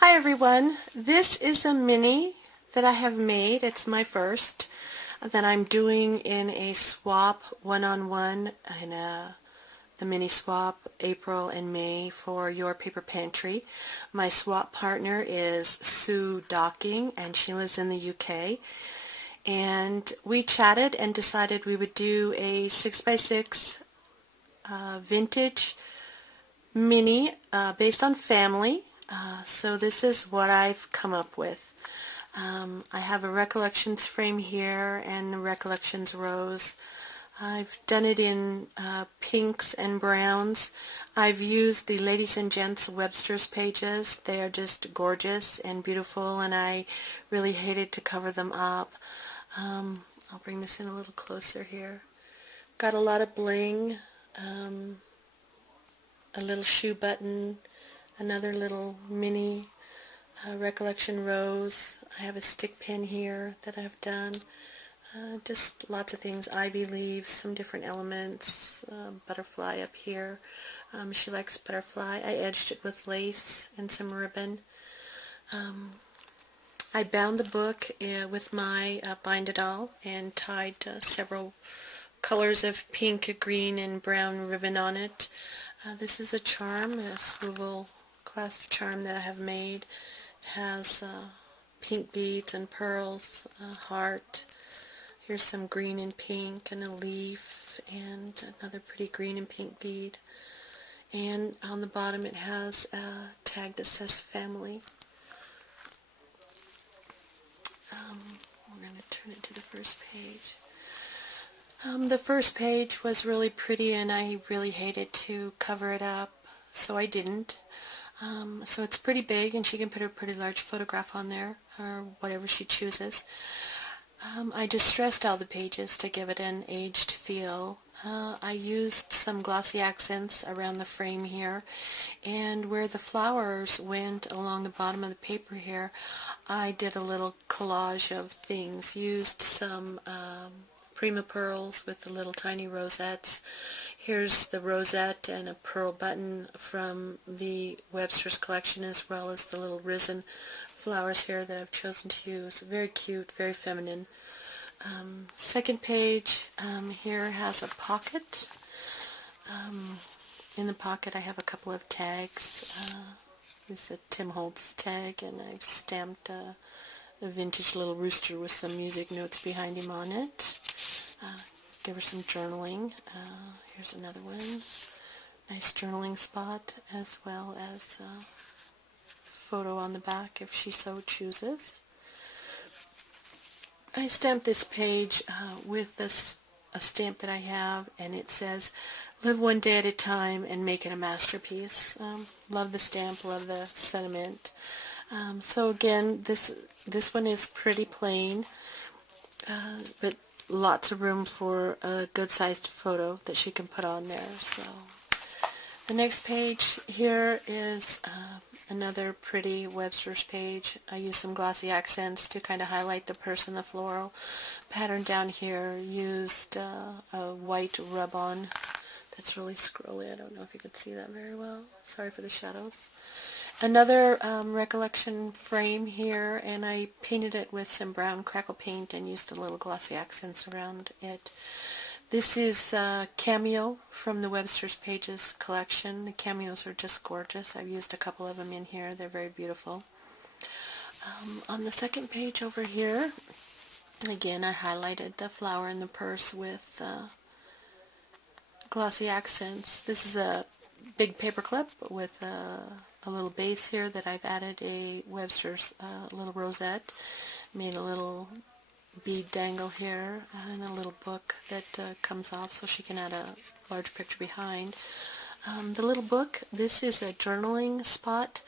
Hi everyone, this is a mini that I have made. It's my first that I'm doing in a swap one-on-one in the mini swap April and May for Your Paper Pantry. My swap partner is Sue Docking and she lives in the UK, and we chatted and decided we would do a 6x6 vintage mini based on family. So this is what I've come up with. I have a Recollections frame here and Recollections rose. I've done it in pinks and browns. I've used the Ladies and Gents Webster's pages. They are just gorgeous and beautiful, and I really hated to cover them up. I'll bring this in a little closer here. Got a lot of bling, a little shoe button, another little mini Recollection rose. I have a stick pin here that I've done. Just lots of things. Ivy leaves, some different elements, butterfly up here. She likes butterfly. I edged it with lace and some ribbon. I bound the book with my bind-it-all and tied several colors of pink, green, and brown ribbon on it. This is a charm, a swivel clasp charm that I have made. It has pink beads and pearls, a heart. Here's some green and pink and a leaf and another pretty green and pink bead. And on the bottom it has a tag that says family. We're going to turn it to the first page. The first page was really pretty and I really hated to cover it up, so I didn't. So it's pretty big and she can put a pretty large photograph on there or whatever she chooses. I distressed all the pages to give it an aged feel. I used some glossy accents around the frame here, and where the flowers went along the bottom of the paper here, I did a little collage of things. Used some Prima pearls with the little tiny rosettes. Here's the rosette and a pearl button from the Webster's collection, as well as the little risen flowers here that I've chosen to use. Very cute, very feminine. Second page here has a pocket. In the pocket I have a couple of tags. This is a Tim Holtz tag, and I've stamped a vintage little rooster with some music notes behind him on it. Give her some journaling. Here's another one. Nice journaling spot, as well as a photo on the back if she so chooses. I stamped this page with a stamp that I have, and it says, "Live one day at a time and make it a masterpiece." Love the stamp, love the sentiment. So again, this one is pretty plain, but lots of room for a good-sized photo that she can put on there. So the next page here is another pretty Webster's page. I used some glossy accents to kind of highlight the purse and the floral pattern down here. Used a white rub-on that's really scrolly. I don't know if you could see that very well. Sorry for the shadows. Another Recollection frame here, and I painted it with some brown crackle paint and used a little glossy accents around it. This is Cameo from the Webster's Pages collection. The cameos are just gorgeous. I've used a couple of them in here. They're very beautiful. On the second page over here, again, I highlighted the flower in the purse with glossy accents. This is a big paper clip with a little base here that I've added a Webster's little rosette. Made a little bead dangle here and a little book that comes off so she can add a large picture behind. The little book, this is a journaling spot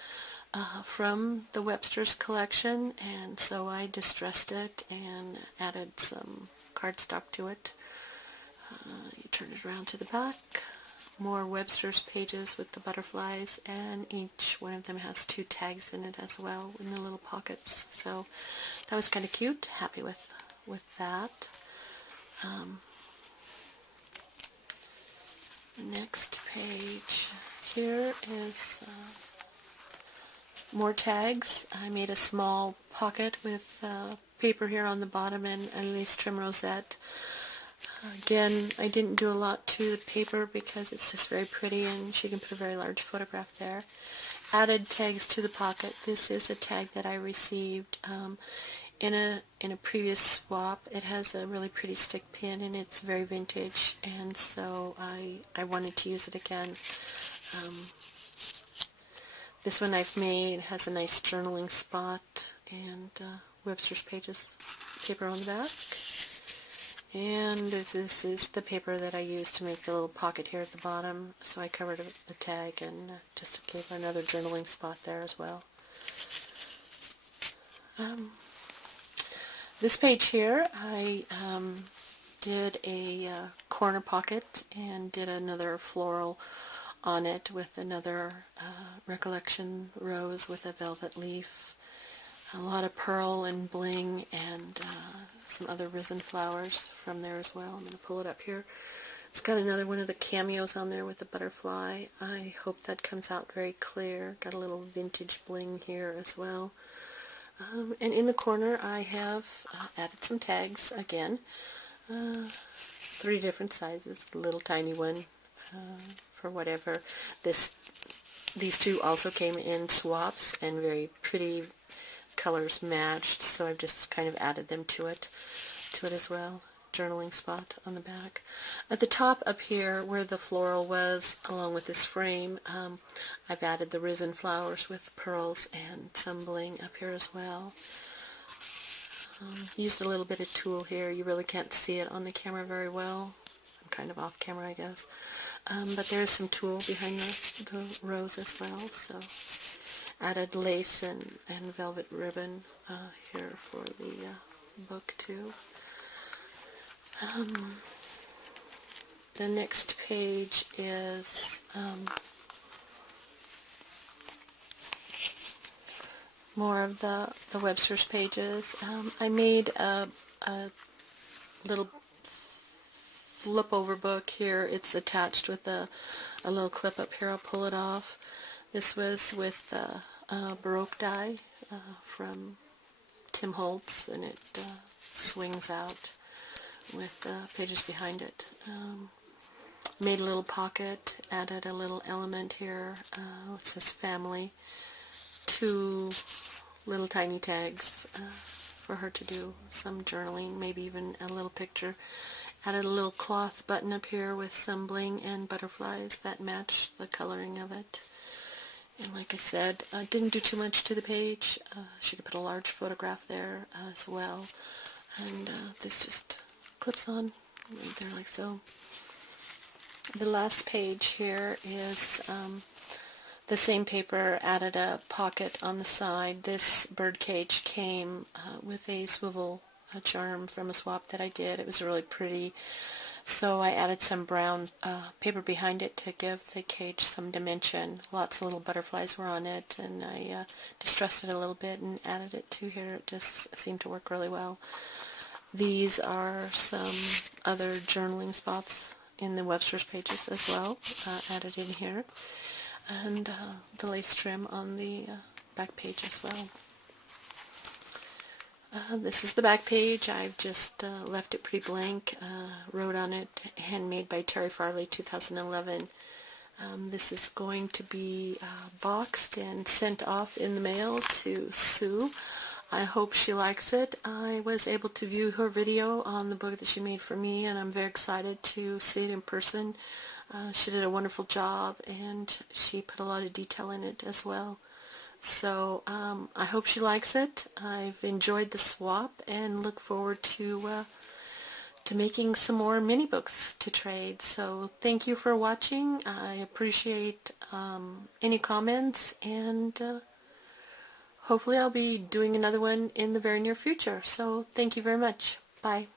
from the Webster's collection, and so I distressed it and added some cardstock to it. You turn it around to the back. More Webster's pages with the butterflies, and each one of them has two tags in it as well in the little pockets. So that was kind of cute. Happy with that. Next page here is more tags. I made a small pocket with paper here on the bottom and a lace trim rosette. Again, I didn't do a lot to the paper because it's just very pretty and she can put a very large photograph there. Added tags to the pocket. This is a tag that I received in a previous swap. It has a really pretty stick pin and it's very vintage, and so I wanted to use it again. This one I've made has a nice journaling spot and Webster's Pages paper on the back. And this is the paper that I used to make the little pocket here at the bottom, so I covered the tag and just gave another journaling spot there as well. This page here, I did a corner pocket and did another floral on it with another recollection rose with a velvet leaf. A lot of pearl and bling and some other risen flowers from there as well. I'm going to pull it up here. It's got another one of the cameos on there with the butterfly. I hope that comes out very clear. Got a little vintage bling here as well. And in the corner I have added some tags again. 3 different sizes. A little tiny one for whatever. These two also came in swaps and very pretty colors matched, so I've just kind of added them to it as well. Journaling spot on the back. At the top up here where the floral was along with this frame, I've added the risen flowers with pearls and some bling up here as well. Used a little bit of tulle here. You really can't see it on the camera very well. I'm kind of off camera, I guess. But there's some tulle behind the rose as well, so added lace and velvet ribbon here for the book too. The next page is more of the Webster's Pages. I made a little flip over book here. It's attached with a little clip up here. I'll pull it off. This was with Baroque die from Tim Holtz, and it swings out with pages behind it. Made a little pocket, added a little element here. It says family. 2 little tiny tags for her to do some journaling, maybe even a little picture. Added a little cloth button up here with some bling and butterflies that match the coloring of it. And like I said, I didn't do too much to the page. She could put a large photograph there as well. And this just clips on right there like so. The last page here is the same paper, added a pocket on the side. This bird cage came with a swivel charm from a swap that I did. It was really pretty. So I added some brown paper behind it to give the cage some dimension. Lots of little butterflies were on it, and I distressed it a little bit and added it to here. It just seemed to work really well. These are some other journaling spots in the Webster's Pages as well, added in here. And the lace trim on the back page as well. This is the back page. I've just left it pretty blank. Wrote on it, handmade by Terry Farley, 2011. This is going to be boxed and sent off in the mail to Sue. I hope she likes it. I was able to view her video on the book that she made for me, and I'm very excited to see it in person. She did a wonderful job, and she put a lot of detail in it as well. So I hope she likes it. I've enjoyed the swap and look forward to making some more mini books to trade. So thank you for watching. I appreciate any comments, and hopefully I'll be doing another one in the very near future. So thank you very much. Bye.